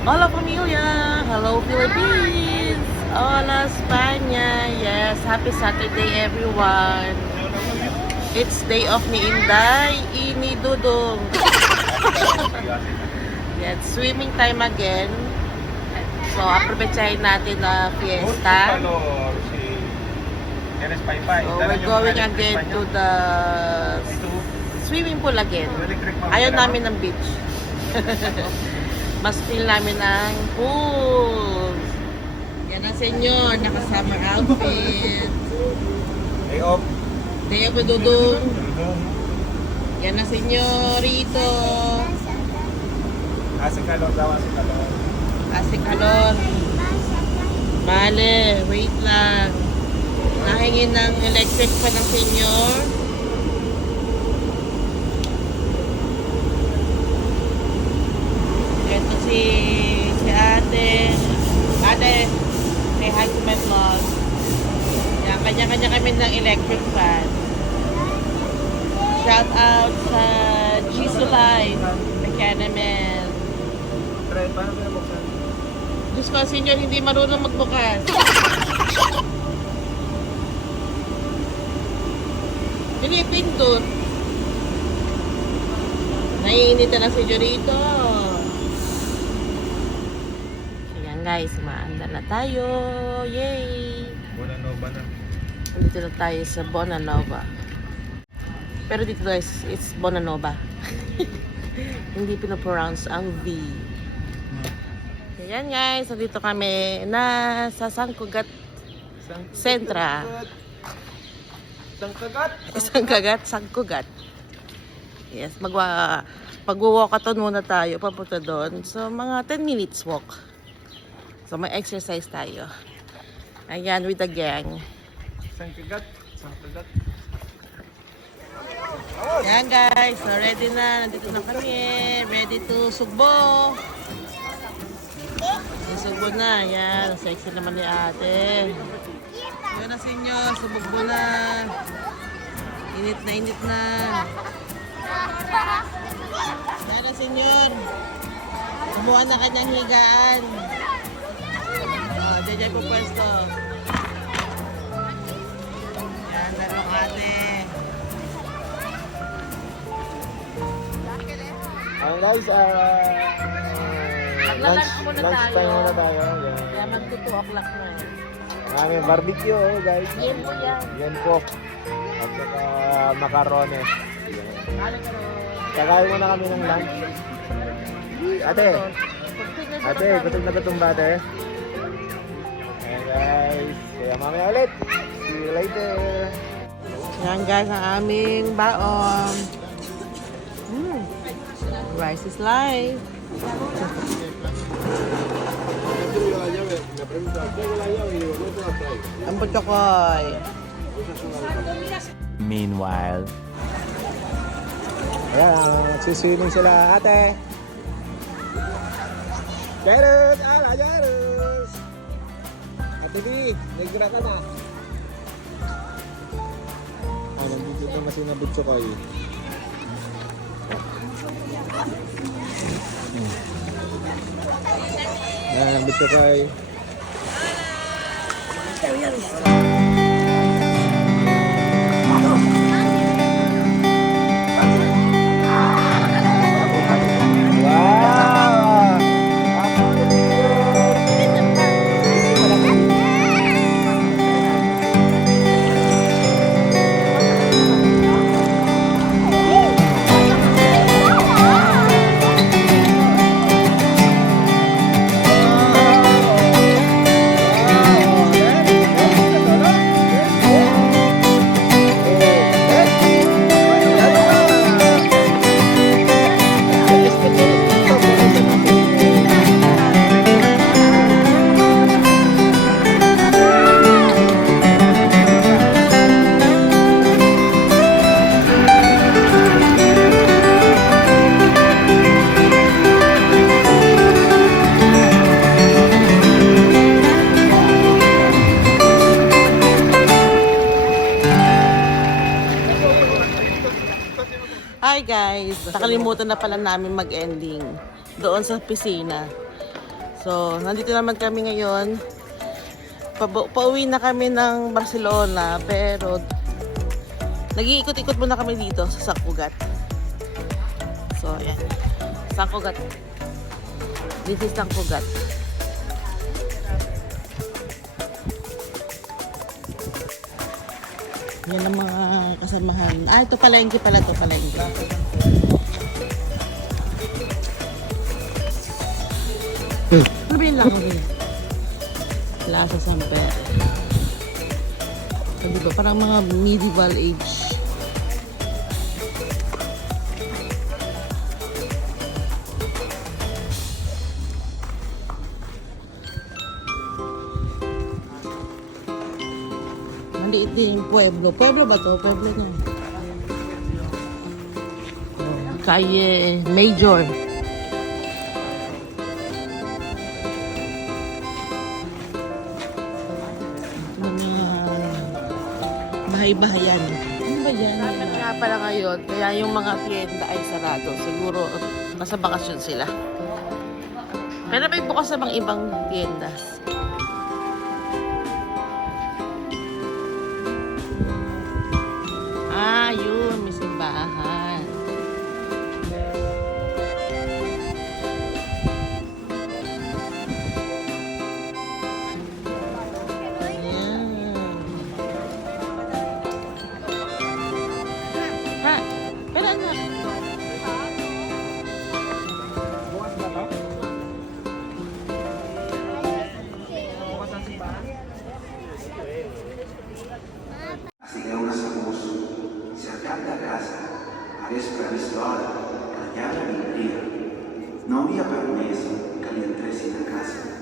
Hola familia! Hello Philippines! Hola España! Yes, happy Saturday everyone! It's day off ni Inday, ni Dudong. Yes, swimming time again. So, aprovechahin natin na fiesta. So, we're going again to the swimming pool again. Ayaw namin ng beach. Mas feel namin ng pool. Yan na senyor, naka-summer outfit. Day off. Day off Dudong. Yan na senyorito. Asing kalor daw, asing kalor. Asik kalor. Male, wait lang. Nahingin ng electric pa ng senyor. Ito si ate. Ate, say hi to my vlog. Yan, kanya-kanya kami ng electric fan. Shout out sa G-Sulife, Mechaniman. Try, paano ba nabuksan? Diyos ko, senyor, hindi marunong magbukas. Pinipindot. Naiinitan na senyorito. Ayan guys, maanda na tayo. Yay! Bonanova na. Dito na tayo sa Bonanova. Pero dito guys, it's Bonanova. Hindi pinapronounce ang V. Ayan guys, nandito kami na sa Sangkugat Sentra. Sangkugat. Yes, pag-walkathon muna tayo, papunta doon. So, mga 10 minutes walk. So, may exercise tayo. Ayan, with the gang. Sangkagat. Ayan guys, so ready na. Nandito na kami. Ready to sugbo. Sugbo na. Ayan, sexy naman ni ate. Ayan na senyor, sumugbo na. Init na. Ayan na senyor. Kumuha na kanyang higaan. Diyan po pwesto. Ayan, dalawang ate. Guys, Magla-lunch muna lunch tayo. time muna tayo. Kaya mag-2 o'clock na. Aming barbecue, guys. Yan po yan. Yan po. At saka macarones. Kakain muna kami ng lunch. Ate, gutom na gutom ba ate? Ayan guys. Kaya mamaya ulit. See you later. Yan guys, ang aming baon. Rice is life. Ang pagkakoy. Meanwhile, Ayan, siswimming sila ate. Jairus! Ala, Jairus! Ate B, negra ka na. Nandito naman si Nabitso ko eh. Nabitso ko eh. Hi guys! Nakalimutan na pala namin mag-ending doon sa piscina. So, nandito naman kami ngayon. Pauwi na kami ng Barcelona, pero nag-iikot-ikot muna kami dito sa Sant Cugat. So, ayan. Sant Cugat. This is Sant Cugat. Yan ang mga kasamahan. Ah, ito palengke pala, ito palengke. Ano ba yung langaw nila? Plaza San Pedro. So, diba, parang mga medieval age. Maliit din yung pueblo. Pueblo ba to? Pueblo na. Oh, Calle Major. Bahay-bahayan. Ano ba yan? Dapat nga pala ngayon, kaya yung mga tienda ay sarado. Siguro, nasa bakasyon sila. Pero may bukas na bang ibang tiendas? Ah, yun. May simbahan. Ha? Pero anak. Así que uno se puso cercando a casa, había previsto ahora, cañada y fría. No había permiso que le entrés en la casa.